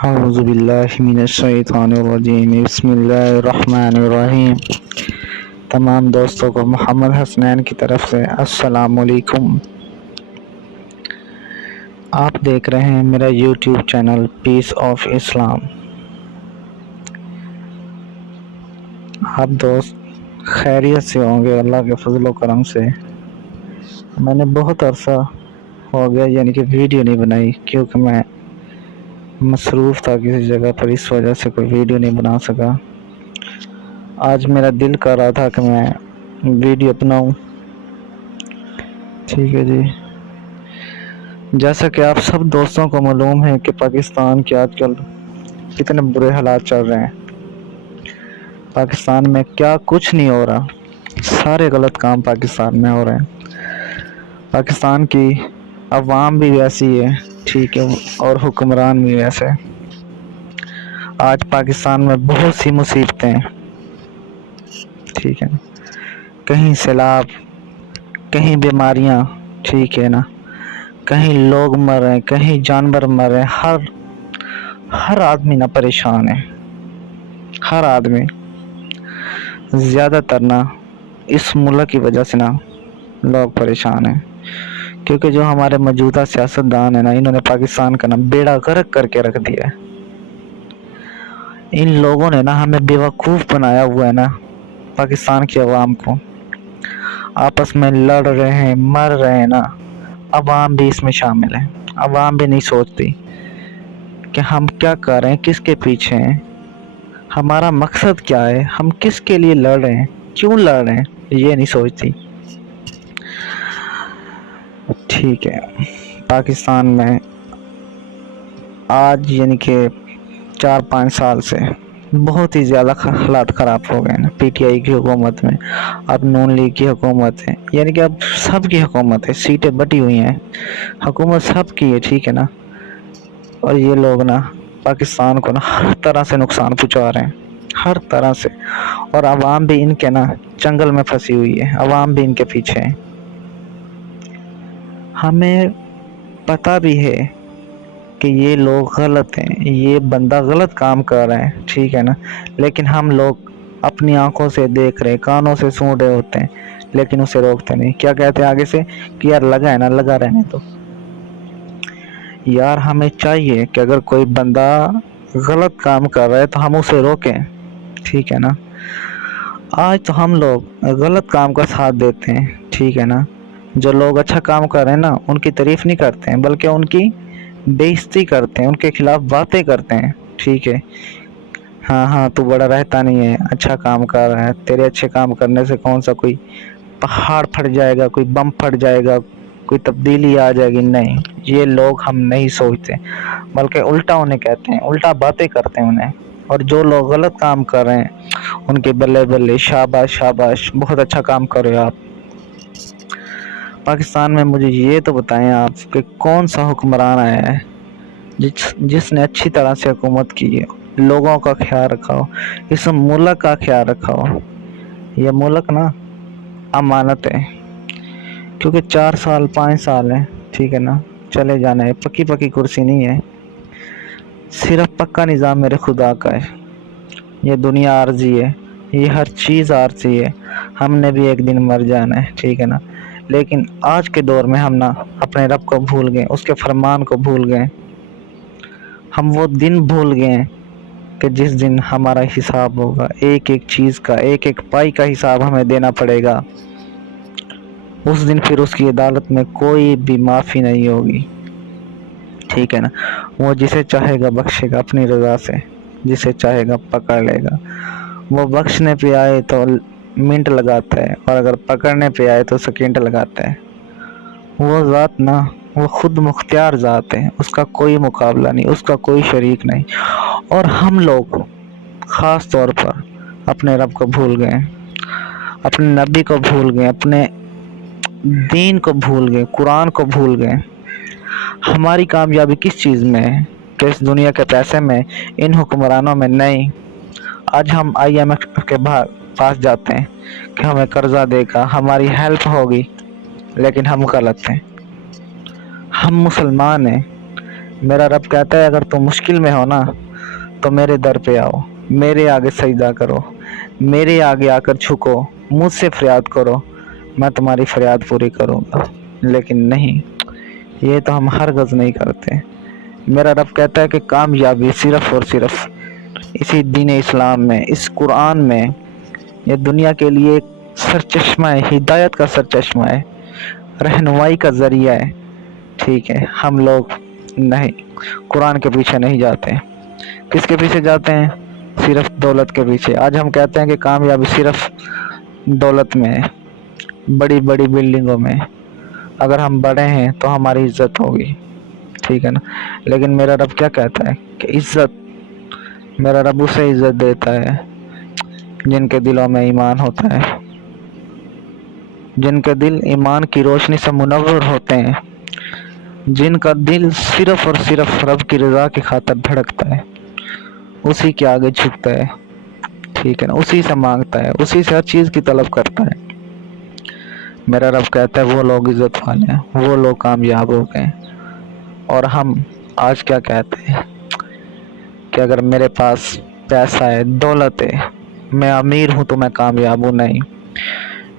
اعوذ باللہ من الشیطان الرجیم بسم اللہ الرحمن الرحیم۔ تمام دوستوں کو محمد حسنین کی طرف سے السلام علیکم۔ آپ دیکھ رہے ہیں میرا یوٹیوب چینل پیس آف اسلام۔ آپ دوست خیریت سے ہوں گے اللہ کے فضل و کرم سے۔ میں نے بہت عرصہ ہو گیا کہ ویڈیو نہیں بنائی، کیونکہ میں مصروف تھا کسی جگہ پر، اس وجہ سے کوئی ویڈیو نہیں بنا سکا۔ آج میرا دل کر رہا تھا کہ میں ویڈیو بناؤں۔ ٹھیک ہے جی، جیسا کہ آپ سب دوستوں کو معلوم ہے کہ پاکستان کے آج کل کتنے برے حالات چل رہے ہیں۔ پاکستان میں کیا کچھ نہیں ہو رہا، سارے غلط کام پاکستان میں ہو رہے ہیں۔ پاکستان کی عوام بھی ویسی ہے، ٹھیک ہے، اور حکمران بھی ویسے۔ آج پاکستان میں بہت سی مصیبتیں ہیں، ٹھیک ہے نا، کہیں سیلاب، کہیں بیماریاں، ٹھیک ہے نا، کہیں لوگ مر رہے ہیں، کہیں جانور مر رہے ہیں۔ ہر آدمی نا پریشان ہے، ہر آدمی۔ زیادہ تر نا اس ملک کی وجہ سے نا لوگ پریشان ہیں، کیونکہ جو ہمارے موجودہ سیاستدان ہیں نا، انہوں نے پاکستان کا نا بیڑا غرق کر کے رکھ دیا ہے۔ ان لوگوں نے نا ہمیں بیوقوف بنایا ہوا ہے نا، پاکستان کی عوام کو۔ آپس میں لڑ رہے ہیں، مر رہے ہیں نا، عوام بھی اس میں شامل ہے۔ عوام بھی نہیں سوچتی کہ ہم کیا کر رہے ہیں، کس کے پیچھے ہیں، ہمارا مقصد کیا ہے، ہم کس کے لیے لڑ رہے ہیں، کیوں لڑ رہے ہیں، یہ نہیں سوچتی۔ ٹھیک ہے، پاکستان میں آج کہ 4-5 سال سے بہت ہی زیادہ حالات خراب ہو گئے ہیں۔ پی ٹی آئی کی حکومت میں، اب نون لیگ کی حکومت ہے، کہ اب سب کی حکومت ہے، سیٹیں بٹی ہوئی ہیں، حکومت سب کی ہے، ٹھیک ہے نا۔ اور یہ لوگ نا پاکستان کو نا ہر طرح سے نقصان پہنچا رہے ہیں، ہر طرح سے۔ اور عوام بھی ان کے نا چنگل میں پھنسی ہوئی ہے، عوام بھی ان کے پیچھے ہے۔ ہمیں پتہ بھی ہے کہ یہ لوگ غلط ہیں، یہ بندہ غلط کام کر رہے ہیں، ٹھیک ہے نا، لیکن ہم لوگ اپنی آنکھوں سے دیکھ رہے، کانوں سے سن رہے ہوتے ہیں، لیکن اسے روکتے نہیں۔ کیا کہتے ہیں آگے سے کہ یار لگا ہے نا، لگا رہنے تو۔ یار ہمیں چاہیے کہ اگر کوئی بندہ غلط کام کر رہا ہے تو ہم اسے روکیں، ٹھیک ہے نا۔ آج تو ہم لوگ غلط کام کا ساتھ دیتے ہیں، ٹھیک ہے نا۔ جو لوگ اچھا کام کر رہے ہیں نا، ان کی تعریف نہیں کرتے ہیں، بلکہ ان کی بے عزتی کرتے ہیں، ان کے خلاف باتیں کرتے ہیں، ٹھیک ہے۔ ہاں تو بڑا رہتا نہیں ہے، اچھا کام کر رہا ہے، تیرے اچھے کام کرنے سے کون سا کوئی پہاڑ پھٹ جائے گا، کوئی بم پھٹ جائے گا، کوئی تبدیلی آ جائے گی، نہیں۔ یہ لوگ ہم نہیں سوچتے، بلکہ الٹا انہیں کہتے ہیں، الٹا باتیں کرتے ہیں انہیں۔ اور جو لوگ غلط کام کر رہے ہیں ان کے بلے بلے، شاباش شاباش، بہت اچھا کام کر رہے ہو آپ۔ پاکستان میں مجھے یہ تو بتائیں آپ کہ کون سا حکمران آیا ہے جس نے اچھی طرح سے حکومت کی ہے، لوگوں کا خیال رکھا ہو، اس ملک کا خیال رکھا ہو۔ یہ ملک نا امانت ہے، کیونکہ 4 سال 5 سال ہے، ٹھیک ہے نا، چلے جانا ہے، پکی کرسی نہیں ہے۔ صرف پکا نظام میرے خدا کا ہے۔ یہ دنیا عارضی ہے، یہ ہر چیز عارضی ہے، ہم نے بھی ایک دن مر جانا ہے، ٹھیک ہے نا۔ لیکن آج کے دور میں ہم نا اپنے رب کو بھول گئے، اس کے فرمان کو بھول گئے۔ ہم وہ دن بھول گئے ہیں کہ جس دن ہمارا حساب ہوگا، ایک ایک چیز کا، ایک ایک پائی کا حساب ہمیں دینا پڑے گا۔ اس دن پھر اس کی عدالت میں کوئی بھی معافی نہیں ہوگی، ٹھیک ہے نا۔ وہ جسے چاہے گا بخشے گا اپنی رضا سے، جسے چاہے گا پکڑ لے گا۔ وہ بخشنے پہ آئے تو منٹ لگاتا ہے، اور اگر پکڑنے پہ آئے تو سیکنڈ لگاتا ہے۔ وہ ذات نا، وہ خود مختار ذات ہے، اس کا کوئی مقابلہ نہیں، اس کا کوئی شریک نہیں۔ اور ہم لوگ خاص طور پر اپنے رب کو بھول گئے، اپنے نبی کو بھول گئے، اپنے دین کو بھول گئے، قرآن کو بھول گئے۔ ہماری کامیابی کس چیز میں ہے؟ کہ اس دنیا کے پیسے میں، ان حکمرانوں میں نہیں۔ آج ہم IMF کے پاس جاتے ہیں کہ ہمیں قرضہ دے گا، ہماری ہیلپ ہوگی، لیکن ہم غلط ہیں۔ ہم مسلمان ہیں، میرا رب کہتا ہے اگر تم مشکل میں ہو نا تو میرے در پہ آؤ، میرے آگے سجدہ کرو، میرے آگے آ کر جھکو، مجھ سے فریاد کرو، میں تمہاری فریاد پوری کروں گا۔ لیکن نہیں، یہ تو ہم ہرگز نہیں کرتے۔ میرا رب کہتا ہے کہ کامیابی صرف اور صرف اسی دین اسلام میں، اس قرآن میں، یہ دنیا کے لیے ایک سرچشمہ ہے، ہدایت کا سرچشمہ ہے، رہنمائی کا ذریعہ ہے۔ ٹھیک ہے، ہم لوگ نہیں، قرآن کے پیچھے نہیں جاتے۔ کس کے پیچھے جاتے ہیں؟ صرف دولت کے پیچھے۔ آج ہم کہتے ہیں کہ کامیابی صرف دولت میں ہے، بڑی بڑی بلڈنگوں میں۔ اگر ہم بڑے ہیں تو ہماری عزت ہوگی، ٹھیک ہے نا۔ لیکن میرا رب کیا کہتا ہے کہ عزت، میرا رب اسے عزت دیتا ہے جن کے دلوں میں ایمان ہوتا ہے، جن کے دل ایمان کی روشنی سے منور ہوتے ہیں، جن کا دل صرف اور صرف رب کی رضا کی خاطر دھڑکتا ہے، اسی کے آگے جھکتا ہے، ٹھیک ہے نا، اسی سے مانگتا ہے، اسی سے ہر چیز کی طلب کرتا ہے۔ میرا رب کہتا ہے وہ لوگ عزت والے ہیں، وہ لوگ کامیاب ہو گئے۔ اور ہم آج کیا کہتے ہیں کہ اگر میرے پاس پیسہ ہے، دولت ہے، میں امیر ہوں تو میں کامیاب ہوں؟ نہیں،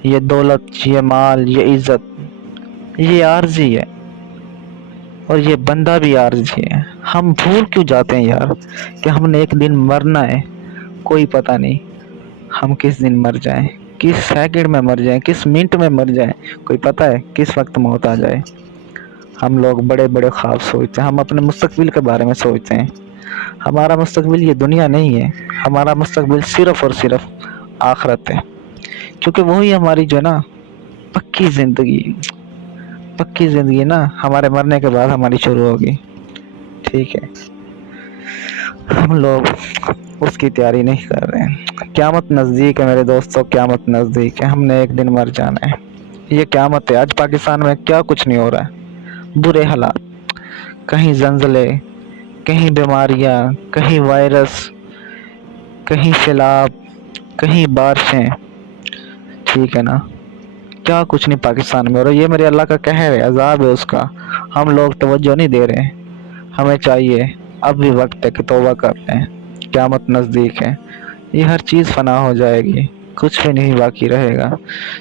یہ دولت، یہ مال، یہ عزت، یہ عارضی ہے، اور یہ بندہ بھی عارضی ہے۔ ہم بھول کیوں جاتے ہیں یار کہ ہم نے ایک دن مرنا ہے؟ کوئی پتہ نہیں ہم کس دن مر جائیں، کس سیکنڈ میں مر جائیں، کس منٹ میں مر جائیں، کوئی پتہ ہے کس وقت موت آ جائے۔ ہم لوگ بڑے بڑے خواب سوچتے ہیں، ہم اپنے مستقبل کے بارے میں سوچتے ہیں۔ ہمارا مستقبل یہ دنیا نہیں ہے، ہمارا مستقبل صرف اور صرف آخرت ہے، کیونکہ وہی ہماری جو نا پکی زندگی نا ہمارے مرنے کے بعد ہماری شروع ہوگی، ٹھیک ہے۔ ہم لوگ اس کی تیاری نہیں کر رہے ہیں۔ قیامت نزدیک ہے میرے دوستوں، قیامت نزدیک ہے، ہم نے ایک دن مر جانا ہے، یہ قیامت ہے۔ آج پاکستان میں کیا کچھ نہیں ہو رہا ہے، برے حالات، کہیں زلزلے، کہیں بیماریاں، کہیں وائرس، کہیں سیلاب، کہیں بارشیں، ٹھیک ہے نا، کیا کچھ نہیں پاکستان میں ہو رہا۔ یہ میرے اللہ کا قہر ہے، عذاب ہے اس کا، ہم لوگ توجہ نہیں دے رہے۔ ہمیں چاہیے اب بھی وقت ہے کہ توبہ کر لیں، قیامت نزدیک ہے، یہ ہر چیز فنا ہو جائے گی، کچھ بھی نہیں باقی رہے گا،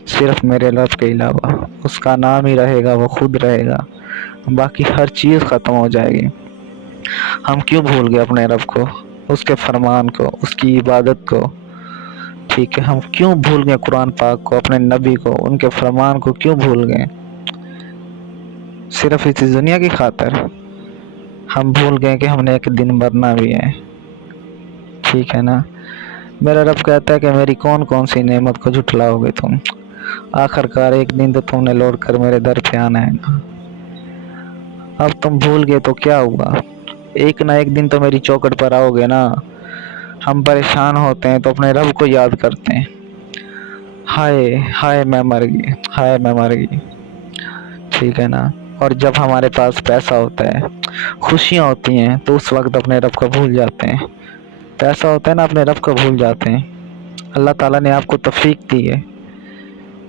صرف میرے رب کے علاوہ، اس کا نام ہی رہے گا، وہ خود رہے گا، باقی ہر چیز ختم ہو جائے گی۔ ہم کیوں بھول گئے اپنے رب کو، اس کے فرمان کو، اس کی عبادت کو، ٹھیک ہے۔ ہم کیوں بھول گئے قرآن پاک کو، اپنے نبی کو، ان کے فرمان کو کیوں بھول گئے؟ صرف اس دنیا کی خاطر ہم بھول گئے کہ ہم نے ایک دن مرنا بھی ہے، ٹھیک ہے نا۔ میرا رب کہتا ہے کہ میری کون کون سی نعمت کو جھٹلاؤ گے تم، آخر کار ایک دن تو تم نے لوٹ کر میرے در پہ آنا ہے نا۔ اب تم بھول گئے تو کیا ہوا، ایک نہ ایک دن تو میری چوکھٹ پر آؤ گے نا۔ ہم پریشان ہوتے ہیں تو اپنے رب کو یاد کرتے ہیں، ہائے ہائے میں مر گئی، ہائے میں مر گئی، ٹھیک ہے نا۔ اور جب ہمارے پاس پیسہ ہوتا ہے، خوشیاں ہوتی ہیں، تو اس وقت اپنے رب کو بھول جاتے ہیں۔ پیسہ ہوتا ہے نا، اپنے رب کو بھول جاتے ہیں۔ اللہ تعالیٰ نے آپ کو توفیق دی ہے،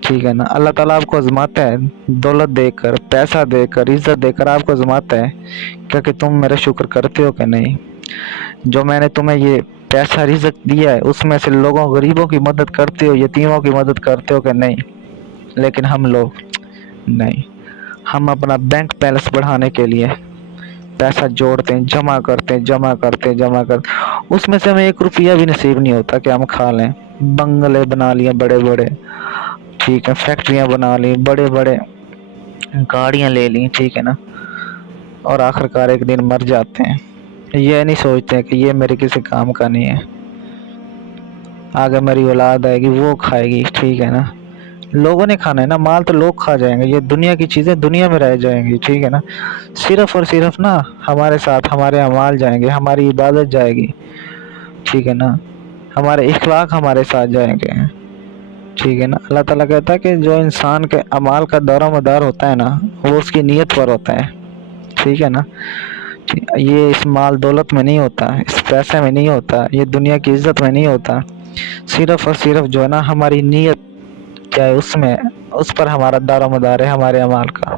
ٹھیک ہے نا۔ اللہ تعالیٰ آپ کو آزماتا ہے، دولت دے کر، پیسہ دے کر، عزت دے کر آپ کو آزماتا ہے کہ تم میرا شکر کرتے ہو کہ نہیں۔ جو میں نے تمہیں یہ پیسہ رزق دیا ہے، اس میں سے لوگوں غریبوں کی مدد کرتے ہو، یتیموں کی مدد کرتے ہو کہ نہیں؟ لیکن ہم لوگ نہیں، ہم اپنا بینک بیلنس بڑھانے کے لیے پیسہ جوڑتے ہیں، جمع کرتے اس میں سے ہمیں ایک روپیہ بھی نصیب نہیں ہوتا کہ ہم کھا لیں۔ بنگلے بنا لیے بڑے بڑے، ٹھیک ہے، فیکٹریاں بنا لی، بڑے بڑے گاڑیاں لے لی، ٹھیک ہے نا، اور آخر کار ایک دن مر جاتے ہیں۔ یہ نہیں سوچتے کہ یہ میرے کسی کام کا نہیں ہے، آگے میری اولاد آئے گی وہ کھائے گی، ٹھیک ہے نا۔ لوگوں نے کھانا ہے نا، مال تو لوگ کھا جائیں گے، یہ دنیا کی چیزیں دنیا میں رہ جائیں گی، ٹھیک ہے نا۔ صرف اور صرف نا ہمارے ساتھ ہمارے اعمال جائیں گے، ہماری عبادت جائے گی، ٹھیک ہے نا، ہمارے اخلاق ہمارے ساتھ جائیں گے، ٹھیک ہے نا۔ اللہ تعالیٰ کہتا ہے کہ جو انسان کے اعمال کا دار و مدار ہوتا ہے نا، وہ اس کی نیت پر ہوتا ہے، ٹھیک ہے نا۔ یہ اس مال دولت میں نہیں ہوتا، اس پیسے میں نہیں ہوتا، یہ دنیا کی عزت میں نہیں ہوتا، صرف اور صرف جو ہے نا ہماری نیت کیا ہے، اس پر ہمارا دار و مدار ہے، ہمارے اعمال کا۔